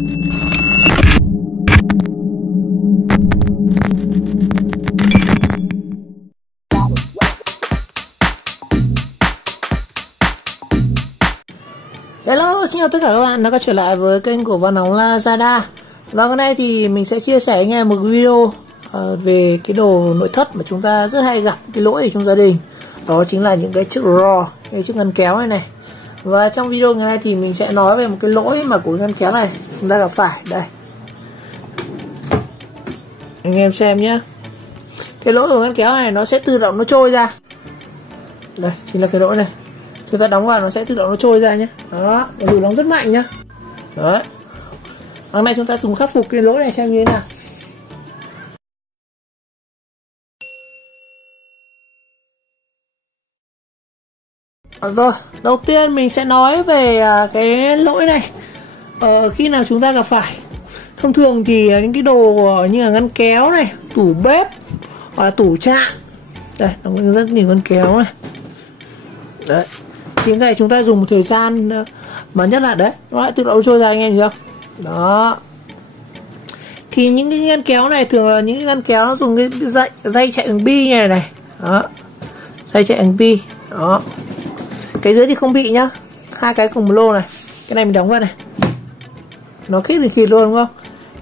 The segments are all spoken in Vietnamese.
Hello, xin chào tất cả các bạn đã quay trở lại với kênh của Văn Nóng Lazada. Và hôm nay thì mình sẽ chia sẻ anh em một video về cái đồ nội thất mà chúng ta rất hay gặp cái lỗi ở trong gia đình. Đó chính là những cái chiếc rò, cái chiếc ngăn kéo này. Và trong video ngày nay thì mình sẽ nói về một cái lỗi mà của ngăn kéo này chúng ta gặp phải. Đây, anh em xem nhé. Cái lỗi của ngăn kéo này nó sẽ tự động nó trôi ra. Đây chính là cái lỗi này. Chúng ta đóng vào nó sẽ tự động nó trôi ra nhé. Đó, dù nó rất mạnh nhá. Đấy. Hôm nay chúng ta dùng khắc phục cái lỗi này xem như thế nào. Rồi, đầu tiên mình sẽ nói về cái lỗi này. Khi nào chúng ta gặp phải. Thông thường thì những cái đồ như là ngăn kéo này, tủ bếp hoặc là tủ chạn. Đây, nó có rất nhiều ngăn kéo này. Đấy. Thì này chúng ta dùng một thời gian mà nhất là đấy, nó lại tự động trôi ra anh em thấy không? Đó. Thì những cái ngăn kéo này thường là những cái ngăn kéo nó dùng cái dây chạy bằng bi như này. Đó. Dây chạy bằng bi. Đó. Cái dưới thì không bị nhá. Hai cái cùng một lô này. Cái này mình đóng vào này. Nó khít thì khít luôn đúng không?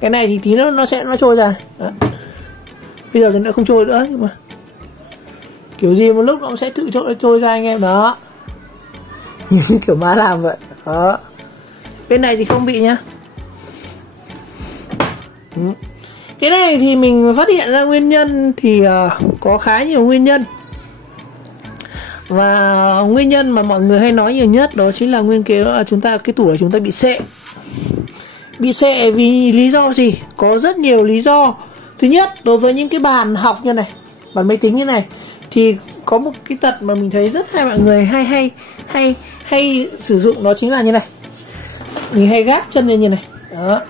Cái này thì tí nữa nó sẽ trôi ra này. Đó. Bây giờ thì nó không trôi nữa nhưng mà kiểu gì một lúc nó sẽ tự trôi ra anh em. Đó. Như kiểu má làm vậy. Đó. Bên này thì không bị nhá. Cái này thì mình phát hiện ra nguyên nhân thì có khá nhiều nguyên nhân. Và nguyên nhân mà mọi người hay nói nhiều nhất đó chính là cái tủ của chúng ta bị sệ. Bị sệ vì lý do gì? Có rất nhiều lý do. Thứ nhất, đối với những cái bàn học như này, bàn máy tính như này, thì có một cái tật mà mình thấy rất hay mọi người hay sử dụng, đó chính là như này. Mình hay gác chân lên như này. Đó.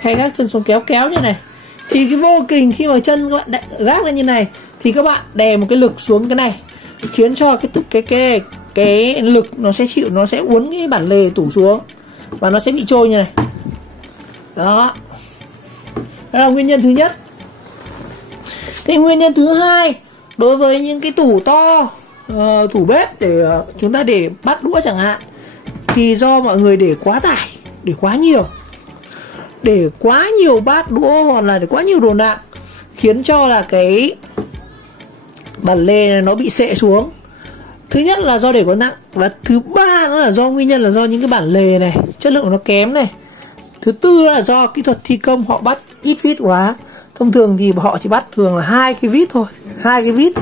Hay gác chân xuống kéo như này. Thì cái vô tình khi mà chân các bạn gác lên như này thì các bạn đè một cái lực xuống cái này, khiến cho cái lực nó sẽ chịu, nó sẽ uốn cái bản lề tủ xuống và nó sẽ bị trôi như này. Đó. Đó là nguyên nhân thứ nhất. Thì nguyên nhân thứ hai, đối với những cái tủ to, tủ bếp để chúng ta để bát đũa chẳng hạn, thì do mọi người để quá tải, để quá nhiều bát đũa hoặc là để quá nhiều đồ nặng, khiến cho là cái bản lề này nó bị sệ xuống. Thứ nhất là do để quá nặng, và thứ ba nữa là nguyên nhân là do những cái bản lề này chất lượng nó kém này. Thứ tư là do kỹ thuật thi công họ bắt ít vít quá. Thông thường thì họ chỉ bắt thường là 2 cái vít thôi, 2 cái vít.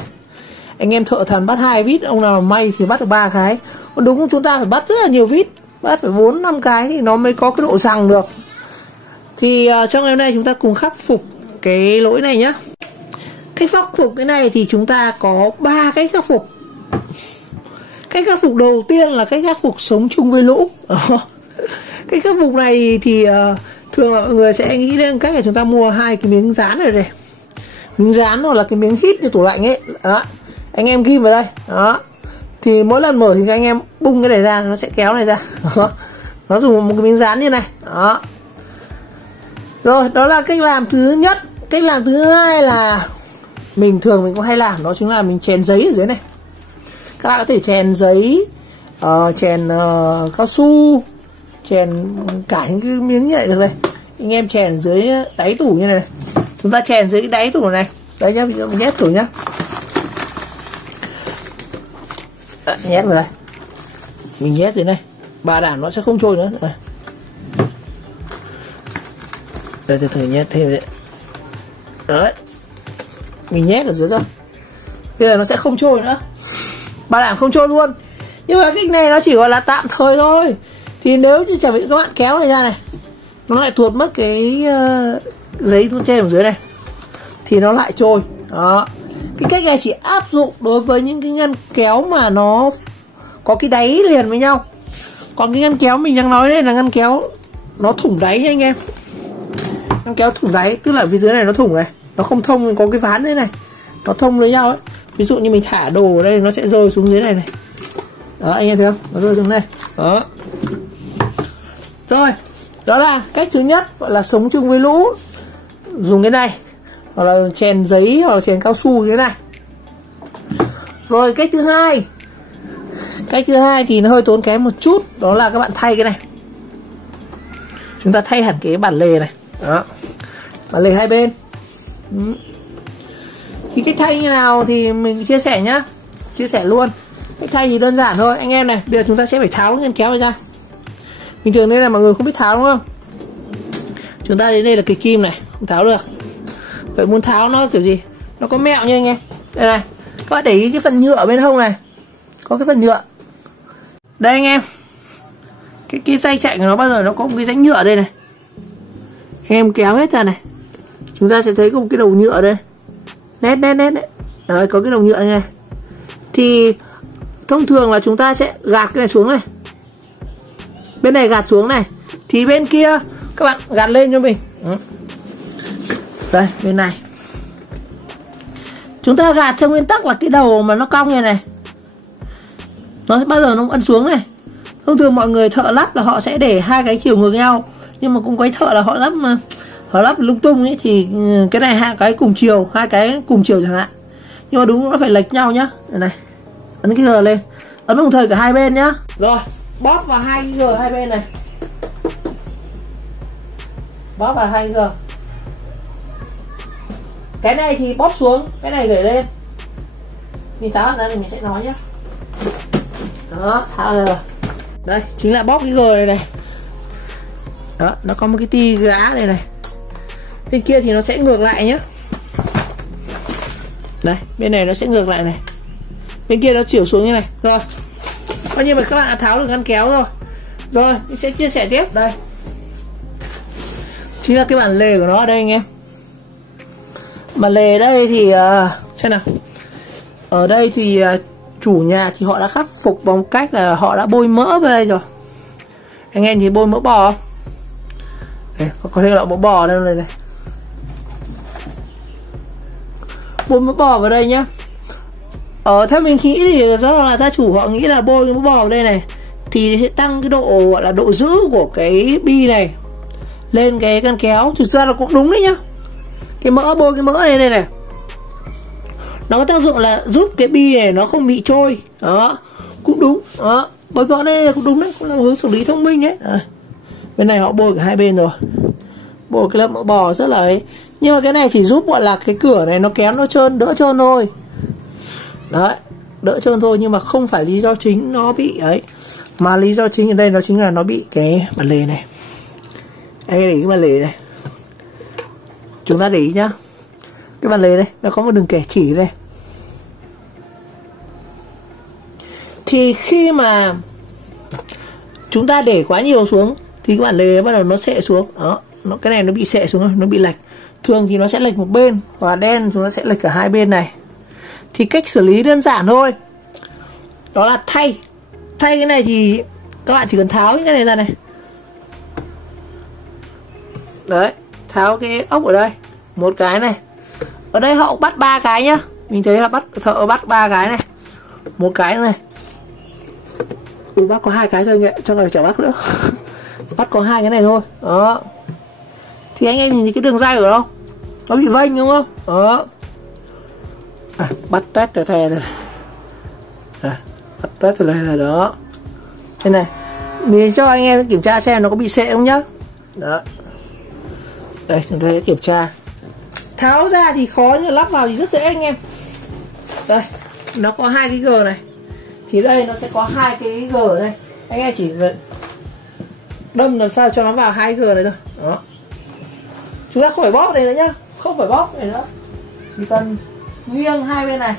Anh em thợ thần bắt 2 vít, ông nào may thì bắt được 3 cái. Còn đúng chúng ta phải bắt rất là nhiều vít, bắt phải 4-5 cái thì nó mới có cái độ rằng được. Thì trong ngày hôm nay chúng ta cùng khắc phục cái lỗi này nhá. Cách khắc phục cái này thì chúng ta có 3 cách khắc phục. Cách khắc phục đầu tiên là cách khắc phục sống chung với lũ. Cách khắc phục này thì thường là mọi người sẽ nghĩ đến cách là chúng ta mua 2 cái miếng dán này này. Miếng dán hoặc là cái miếng hít như tủ lạnh ấy. Đó. Anh em ghim vào đây. Đó. Thì mỗi lần mở thì anh em bung cái này ra, nó sẽ kéo này ra. Đó. Nó dùng một cái miếng dán như này. Đó. Rồi, đó là cách làm thứ nhất. Cách làm thứ hai là mình cũng hay làm, đó chính là mình chèn giấy ở dưới này. Các bạn có thể chèn giấy, chèn cao su, chèn cả những cái miếng như vậy được này. Anh em chèn dưới đáy tủ như này. Chúng ta chèn dưới cái đáy tủ này. Đấy nhá, mình nhét thử nhá. Nhét vào đây. Mình nhét dưới này, bảo đảm nó sẽ không trôi nữa. Đây, thử nhét thêm đấy. Đấy. Mình nhét ở dưới rồi. Bây giờ nó sẽ không trôi nữa. Bảo đảm không trôi luôn. Nhưng mà cách này nó chỉ gọi là tạm thời thôi. Thì nếu như chẳng bị các bạn kéo này ra này, nó lại tuột mất cái giấy trên ở dưới này, thì nó lại trôi. Đó. Cái cách này chỉ áp dụng đối với những cái ngăn kéo mà nó có cái đáy liền với nhau. Còn cái ngăn kéo mình đang nói đây là ngăn kéo nó thủng đáy nha anh em. Ngăn kéo thủng đáy, tức là phía dưới này nó thủng này, nó không thông, có cái ván đây này, nó thông với nhau ấy. Ví dụ như mình thả đồ ở đây nó sẽ rơi xuống dưới này này. Đó anh em thấy không? Nó rơi xuống đây. Đó. Rồi. Đó là cách thứ nhất, gọi là sống chung với lũ, dùng cái này, hoặc là chèn giấy hoặc là chèn cao su như thế này. Rồi cách thứ hai thì nó hơi tốn kém một chút, đó là các bạn thay cái này. Chúng ta thay hẳn cái bản lề này. Đó, bản lề hai bên. Thì cách thay như nào thì mình chia sẻ nhá, chia sẻ luôn. Cách thay thì đơn giản thôi anh em này. Bây giờ chúng ta sẽ phải tháo cái ngăn kéo này ra. Bình thường đây là mọi người không biết tháo đúng không? Chúng ta đến đây là cái kim này, không tháo được. Vậy muốn tháo nó kiểu gì? Nó có mẹo nha anh em. Đây này, các bạn để ý cái phần nhựa ở bên hông này, có cái phần nhựa. Đây anh em, cái dây chạy của nó bao giờ nó có một cái rãnh nhựa đây này. Em kéo hết ra này, chúng ta sẽ thấy có một cái đầu nhựa đây, nét đấy. Đấy, có cái đầu nhựa này. Thì thông thường là chúng ta sẽ gạt cái này xuống này, bên này gạt xuống này, thì bên kia các bạn gạt lên cho mình. Đây, bên này chúng ta gạt theo nguyên tắc là cái đầu mà nó cong này này, nó bao giờ nó ấn xuống này. Thông thường mọi người thợ lắp là họ sẽ để hai cái chiều ngược nhau, nhưng mà cũng có thợ là họ lắp lung tung ấy, thì cái này hai cái cùng chiều chẳng hạn, nhưng mà đúng nó phải lệch nhau nhá. Đây này, ấn cái giờ lên, ấn đồng thời cả hai bên nhá. Rồi bóp vào hai cái giờ hai bên này, bóp vào hai giờ. Cái này thì bóp xuống, cái này gửi lên. Mình tháo ra thì mình sẽ nói nhé. Đó, tháo rồi. Đây, chính là bóp cái gờ này này. Đó, nó có một cái ti gá này này. Bên kia thì nó sẽ ngược lại nhé. Đây, bên này nó sẽ ngược lại này. Bên kia nó chiều xuống như này. Rồi, coi như mà các bạn đã tháo được ngăn kéo rồi. Rồi, mình sẽ chia sẻ tiếp. Đây, chính là cái bản lề của nó ở đây anh em. Bản lề ở đây thì xem nào. Ở đây thì chủ nhà thì họ đã khắc phục bằng cách là họ đã bôi mỡ vào đây rồi. Anh em thì bôi mỡ bò không? Đây, có thể là mỡ bò đây này. Bôi mỡ bò vào đây nhá. Theo mình nghĩ thì do là gia chủ họ nghĩ là bôi mỡ bò vào đây này thì sẽ tăng cái độ, gọi là độ giữ của cái bi này lên cái ngăn kéo. Thực ra là cũng đúng đấy nhá. Cái mỡ, bôi cái mỡ này này, nó có tác dụng là giúp cái bi này nó không bị trôi. Đó, cũng đúng. Đó, bôi mỡ đây cũng đúng đấy, cũng là một hướng xử lý thông minh đấy. Đấy, bên này họ bôi cả hai bên rồi, bôi cái lớp mỡ bò rất là ấy. Nhưng mà cái này chỉ giúp gọi là cái cửa này nó kéo nó trơn, đỡ trơn thôi. Đấy, đỡ trơn thôi, nhưng mà không phải lý do chính nó bị ấy. Mà lý do chính ở đây nó chính là nó bị cái bản lề này. Anh để ý cái bản lề này, chúng ta để ý nhá. Cái bản lề đây, nó có một đường kẻ chỉ đây. Thì khi mà chúng ta để quá nhiều xuống thì cái bản lề bắt đầu nó xệ xuống. Đó, cái này nó bị xệ xuống rồi, nó bị lệch. Thường thì nó sẽ lệch một bên, và đen chúng ta sẽ lệch cả hai bên này. Thì cách xử lý đơn giản thôi, đó là thay cái này thì các bạn chỉ cần tháo cái này ra này. Đấy, tháo cái ốc ở đây một cái này. Ở đây họ bắt 3 cái nhá. Mình thấy là thợ bắt 3 cái này, một cái này. Bắt có 2 cái thôi, cho người chả bắt nữa. Bắt có 2 cái này thôi. Đó, thì anh em nhìn cái đường dây của nó bị vênh đúng không? Đó, bắt tét thè này, bắt tét này đó. Đây này, mình cho anh em kiểm tra xem nó có bị xệ không nhá. Đó, đây chúng ta sẽ kiểm tra. Tháo ra thì khó, nhưng lắp vào thì rất dễ anh em. Đây, nó có 2 cái gờ này, thì đây nó sẽ có 2 cái gờ ở đây. Anh em chỉ đâm làm sao cho nó vào 2 gờ này thôi. Đó, chúng ta không phải bóp này nữa nhá, không phải bóp này nữa, chỉ cần nghiêng hai bên này.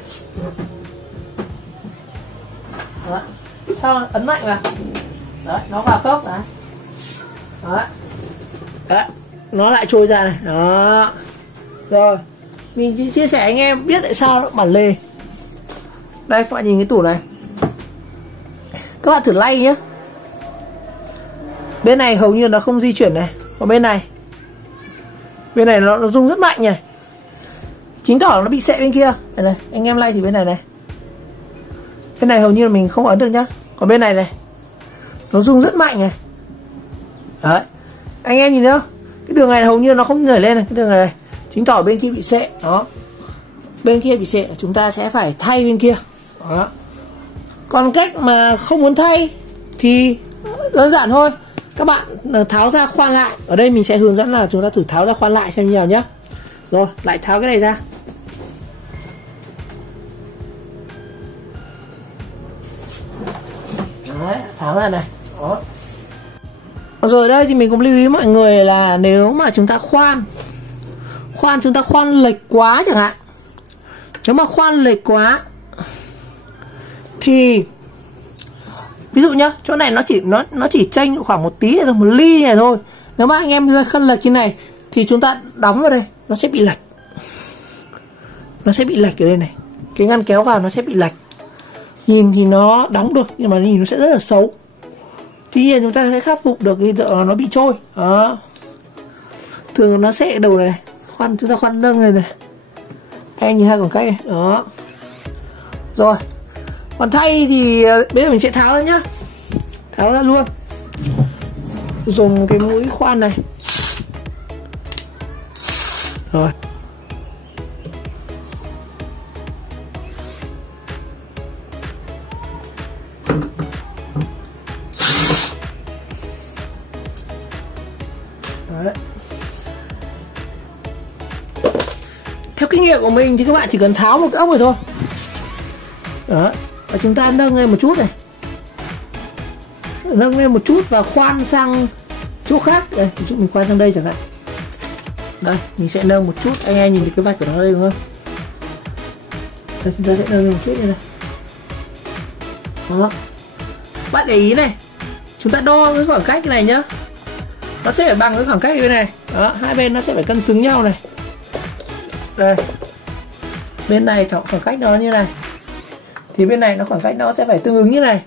Đó, sao ấn mạnh vào. Đấy, nó vào khớp này. Đó, đấy, nó lại trôi ra này. Đó, rồi mình chia sẻ anh em biết tại sao nó bản lề. Đây các bạn nhìn cái tủ này, các bạn thử lay nhé. Bên này hầu như nó không di chuyển này, còn bên này nó rung rất mạnh nhỉ, chứng tỏ nó bị xệ bên kia. Đây này, anh em lay thì bên này này, bên này hầu như là mình không ấn được nhá, còn bên này này nó rung rất mạnh này. Đấy, Anh em nhìn thấy không? Cái đường này hầu như nó không nhảy lên này, cái đường này chứng tỏ bên kia bị sệ. Đó, bên kia bị sệ, chúng ta sẽ phải thay bên kia. Đó. Còn cách mà không muốn thay thì đơn giản thôi, các bạn tháo ra khoan lại. Ở đây mình sẽ hướng dẫn là chúng ta thử tháo ra khoan lại xem như nào nhé. Rồi lại tháo cái này ra. Đấy, tháo ra này. Đó. Rồi đây thì mình cũng lưu ý mọi người là nếu mà chúng ta khoan chúng ta khoan lệch quá chẳng hạn, nếu mà khoan lệch quá thì ví dụ nhá, chỗ này nó chỉ chênh khoảng một tí thôi, một ly này thôi. Nếu mà anh em khăn lệch như này thì chúng ta đóng vào đây, nó sẽ bị lệch. Nó sẽ bị lệch ở đây này. Cái ngăn kéo vào nó sẽ bị lệch. Nhìn thì nó đóng được nhưng mà nhìn nó sẽ rất là xấu. Tuy nhiên chúng ta sẽ khắc phục được hiện tượng là nó bị trôi. Đó. Thường nó sẽ đầu này, chúng ta khoan nâng này này. Anh nhìn hai khoảng cách này. Đó. Rồi. Còn thay thì bây giờ mình sẽ tháo ra nhá. Tháo ra luôn. Dùng cái mũi khoan này. Rồi. Đấy. Theo kinh nghiệm của mình thì các bạn chỉ cần tháo một cái ốc này thôi. Đó. Và chúng ta nâng lên một chút này, nâng lên một chút và khoan sang chỗ khác. Đây, ví dụ mình khoan sang đây chẳng hạn. Đây, mình sẽ nâng một chút. Anh em nhìn thấy cái vạch của nó đây đúng không? Đây, chúng ta sẽ nâng lên một chút như này. Đó. Bạn để ý này, chúng ta đo cái khoảng cách này nhá, nó sẽ phải bằng cái khoảng cách bên này. Đó, hai bên nó sẽ phải cân xứng nhau này. Đây, bên này khoảng cách nó như này, thì bên này nó khoảng cách nó sẽ phải tương ứng như này.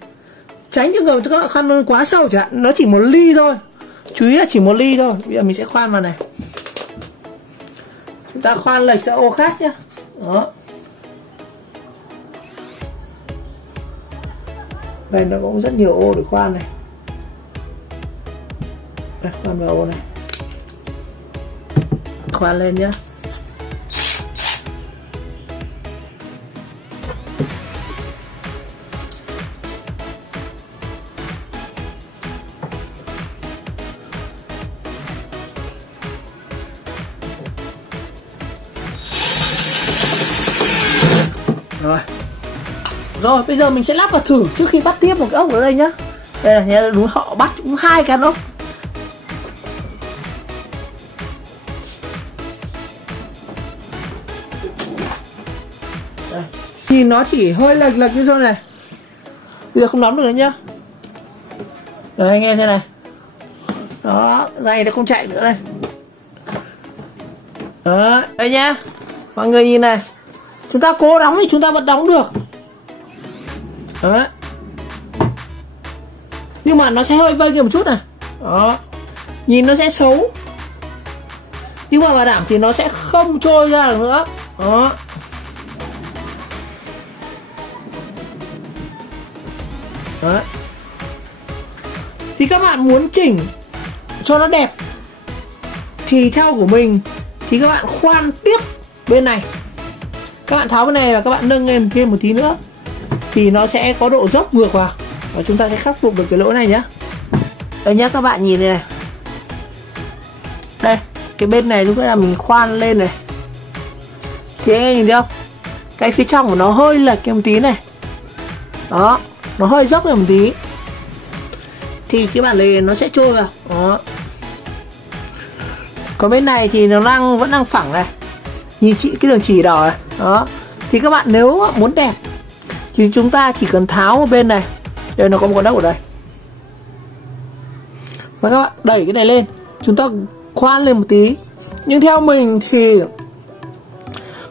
Tránh trường hợp các bạn khoan quá sâu chẳng hạn, nó chỉ một ly thôi. Chú ý là chỉ một ly thôi. Bây giờ mình sẽ khoan vào này. Chúng ta khoan lệch ra ô khác nhá. Đó. Đây nó cũng rất nhiều ô để khoan này. Đây, khoan vào ô này. Khoan lên nhá. Rồi bây giờ mình sẽ lắp vào thử trước khi bắt tiếp một cái ốc ở đây nhá. Đây là đúng, họ bắt cũng 2 cái ốc. Đây. Thì nó chỉ hơi lệch như thế này. Bây giờ không nắm được nữa nhá. Rồi anh em thế này. Đó, dây nó không chạy nữa đây. Đó, đây nhá. Mọi người nhìn này. Chúng ta cố đóng thì chúng ta vẫn đóng được. Đó. Nhưng mà nó sẽ hơi vây kia một chút này. Đó. Nhìn nó sẽ xấu. Nhưng mà bảo đảm thì nó sẽ không trôi ra được nữa. Đó. Đó. Thì các bạn muốn chỉnh cho nó đẹp thì theo của mình thì các bạn khoan tiếp bên này. Các bạn tháo bên này và các bạn nâng lên thêm một tí nữa thì nó sẽ có độ dốc ngược vào và chúng ta sẽ khắc phục được cái lỗ này nhé. Đây nhá, các bạn nhìn này. Đây, cái bên này lúc là mình khoan lên này. Thì anh em nhìn thấy không? Cái phía trong của nó hơi lệch một tí này. Đó, nó hơi dốc lên một tí. Thì cái bản lề nó sẽ trôi vào. Đó. Còn bên này thì nó vẫn đang phẳng này. Nhìn chị cái đường chỉ đỏ này. Đó. Thì các bạn nếu muốn đẹp thì chúng ta chỉ cần tháo một bên này. Đây nó có một con ốc ở đây. Và các bạn đẩy cái này lên, chúng ta khoan lên một tí. Nhưng theo mình thì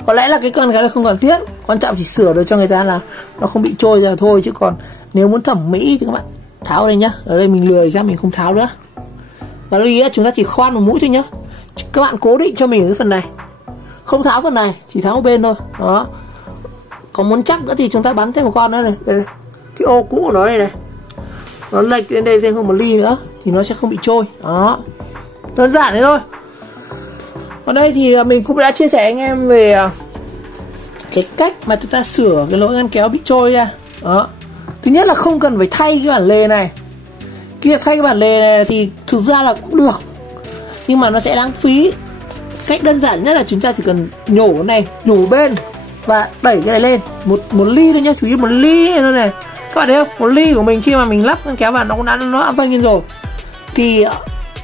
có lẽ là cái con cái là không cần thiết. Quan trọng chỉ sửa được cho người ta là nó không bị trôi ra thôi. Chứ còn nếu muốn thẩm mỹ thì các bạn tháo đây nhá. Ở đây mình lười ra mình không tháo nữa. Và lưu ý là chúng ta chỉ khoan một mũi thôi nhá. Các bạn cố định cho mình cái phần này, không tháo phần này, chỉ tháo một bên thôi. Đó. Còn muốn chắc nữa thì chúng ta bắn thêm một con nữa này. Đây, cái ô cũ của nó đây này, nó lệch lên đây thêm không một ly nữa thì nó sẽ không bị trôi. Đó. Đơn giản thế thôi. Ở đây thì mình cũng đã chia sẻ anh em về cái cách mà chúng ta sửa cái lỗ ngăn kéo bị trôi ra. Đó. Thứ nhất là không cần phải thay cái bản lề này. Cái việc thay cái bản lề này thì thực ra là cũng được, nhưng mà nó sẽ lãng phí. Cách đơn giản nhất là chúng ta chỉ cần nhổ cái này, nhổ bên và đẩy cái này lên. Một ly thôi nhá, chú ý một ly thôi này. Các bạn thấy không? Một ly của mình khi mà mình lắp ngăn kéo vào nó cũng đã vâng lên rồi. Thì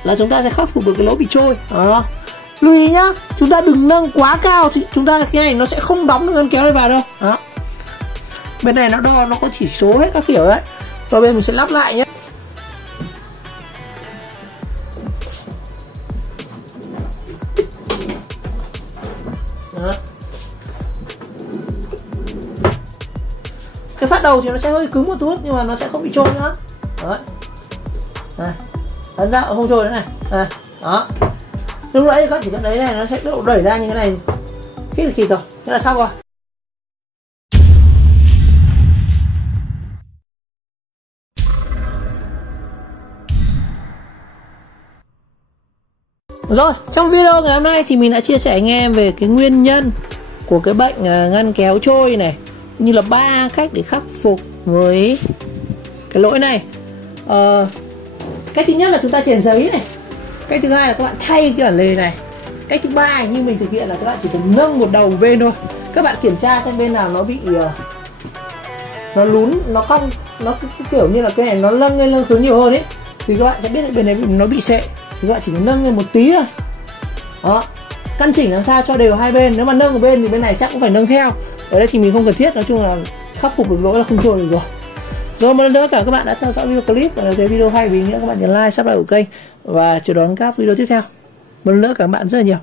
là chúng ta sẽ khắc phục được cái lỗ bị trôi. Đó. Lưu ý nhá, chúng ta đừng nâng quá cao thì chúng ta cái này nó sẽ không đóng được ngăn kéo này vào đâu. Đó. Bên này nó đo, nó có chỉ số hết các kiểu đấy. Rồi bên mình sẽ lắp lại nhé. Đó. Cái phát đầu thì nó sẽ hơi cứng một chút nhưng mà nó sẽ không bị trôi nữa. Đó. Này. Ấn ra không trôi nữa này. Này. Đó. Lúc nãy thì các chỉ cần đấy này nó sẽ đẩy ra như thế này. Kịp rồi. Thế là xong rồi. Rồi, trong video ngày hôm nay thì mình đã chia sẻ anh em về cái nguyên nhân của cái bệnh ngăn kéo trôi này, như là 3 cách để khắc phục với cái lỗi này. Cách thứ nhất là chúng ta chèn giấy này. Cách thứ hai là các bạn thay cái bản lề này. Cách thứ ba như mình thực hiện là các bạn chỉ cần nâng một đầu bên thôi. Các bạn kiểm tra xem bên nào nó bị nó lún, nó cong, nó kiểu như là cái này nó lâng lên lâng xuống nhiều hơn ấy, thì các bạn sẽ biết là bên này nó bị sệ. Thì các bạn chỉ cần nâng lên một tí thôi. Đó. Căn chỉnh làm sao cho đều hai bên. Nếu mà nâng một bên thì bên này chắc cũng phải nâng theo. Ở đây thì mình không cần thiết. Nói chung là khắc phục được lỗi là không trôi được rồi. Rồi một lần nữa cả các bạn đã theo dõi video clip. Và thấy video hay vì nghĩa các bạn nhấn like, subscribe của kênh và chờ đón các video tiếp theo. Một lần nữa cảm ơn bạn rất là nhiều.